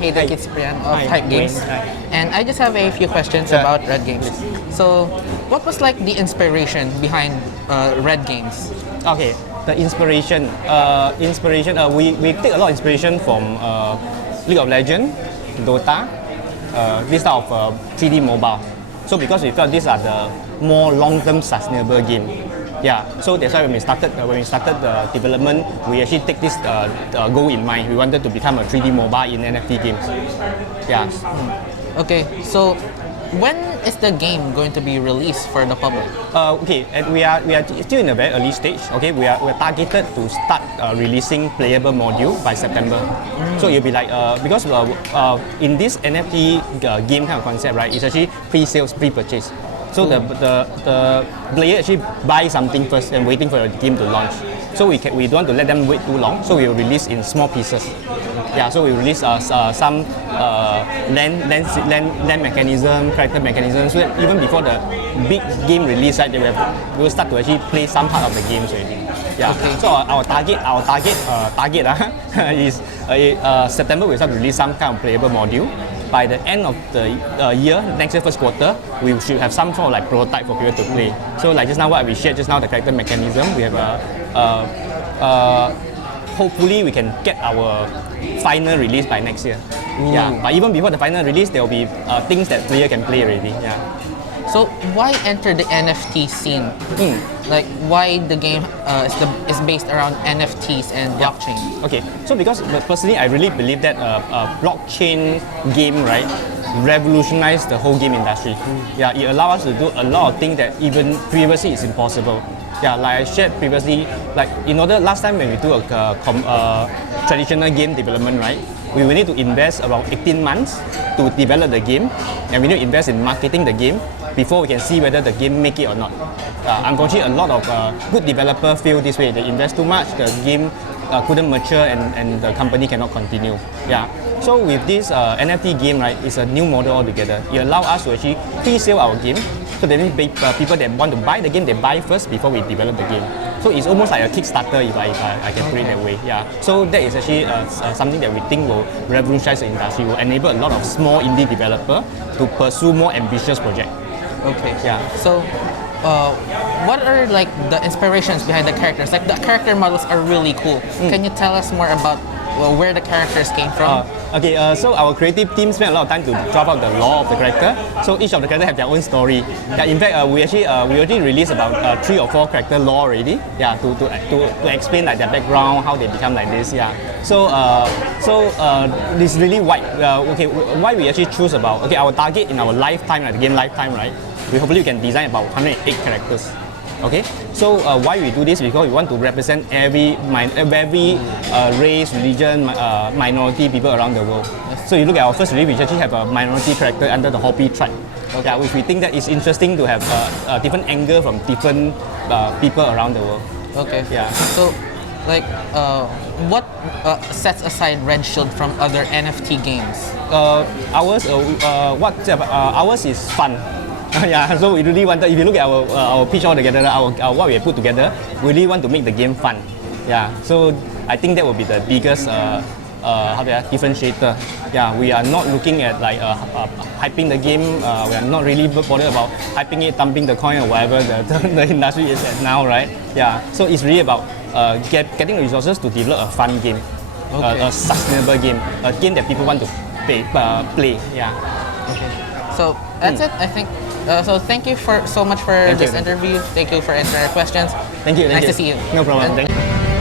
Hey there, it's Brian of Hi, Hype Games. Wayne. Hi. And I just have a few questions about Red Games. So, what was like the inspiration behind Red Games? Okay, the inspiration. We take a lot of inspiration from League of Legends, Dota, this type of 3D mobile. So because we felt these are the more long-term sustainable game. Yeah, so that's why when we started the development, we actually take this goal in mind. We wanted to become a 3D mobile in NFT games. Yeah. Okay, so when is the game going to be released for the public? Okay, and we are still in a very early stage. Okay, we're targeted to start releasing playable module by September. So it'll be like because in this NFT game kind of concept, right? It's actually pre-sales, pre-purchase. So the player actually buy something first and waiting for the game to launch. So we don't want to let them wait too long. So we will release in small pieces. Yeah. So we release some land mechanism, character mechanism. So that even before the big game release, right, we will start to actually play some part of the games already. Yeah. Okay. So our target is September. We start to release some kind of playable module. By the end of the year, next year first quarter, we should have some sort of like prototype for people to play. So like just now what we shared just now, the character mechanism, we have hopefully we can get our final release by next year. Yeah, but even before the final release, there will be things that player can play already. Yeah. So why enter the NFT scene? Like why the game is based around NFTs and blockchain? Okay, so because personally I really believe that a blockchain game, right, revolutionized the whole game industry. Yeah, it allows us to do a lot of things that even previously is impossible. Yeah, like I shared previously, like last time when we do a traditional game development, right, we will need to invest around 18 months to develop the game, and we need to invest in marketing the game before we can see whether the game make it or not. Unfortunately, a lot of good developers feel this way. They invest too much, the game couldn't mature, and the company cannot continue. Yeah. So with this NFT game, right, it's a new model altogether. It allows us to actually pre-sale our game. So that means people that want to buy the game, they buy first before we develop the game. So it's almost like a Kickstarter, if I can put it that way. Yeah. So that is actually something that we think will revolutionize the industry, will enable a lot of small indie developers to pursue more ambitious projects. Okay. Yeah. So, what are like the inspirations behind the characters? Like the character models are really cool. Can you tell us more about where the characters came from? Okay, so our creative team spent a lot of time to draw out the lore of the character. So each of the characters have their own story. Yeah, in fact, we already released about 3 or 4 character lore already. Yeah, to explain like their background, how they become like this. Yeah. So this really wide. Okay, why we actually choose about our target in our lifetime, like the game lifetime, right? We can design about 108 characters. Okay, so why we do this? Because we want to represent every race, religion, minority people around the world. So you look at our first release, we actually have a minority character under the Hopi tribe. Okay. Yeah, which we think that is interesting to have a different angle from different people around the world. Okay. Yeah. So, like, what sets aside RedShield from other NFT games? Ours is fun. Yeah, so we really wanted. If you look at our pitch all together, what we have put together, we really want to make the game fun. Yeah, so I think that will be the biggest differentiator. Yeah, we are not looking at like hyping the game. We are not really bothered about hyping it, dumping the coin or whatever the industry is at now, right? Yeah, so it's really about getting the resources to develop a fun game, a sustainable game, a game that people want to play. Yeah. Okay. So that's it, I think. So thank you so much for this interview. Thank you for answering our questions. Thank you. Nice to see you. No problem. Thank you.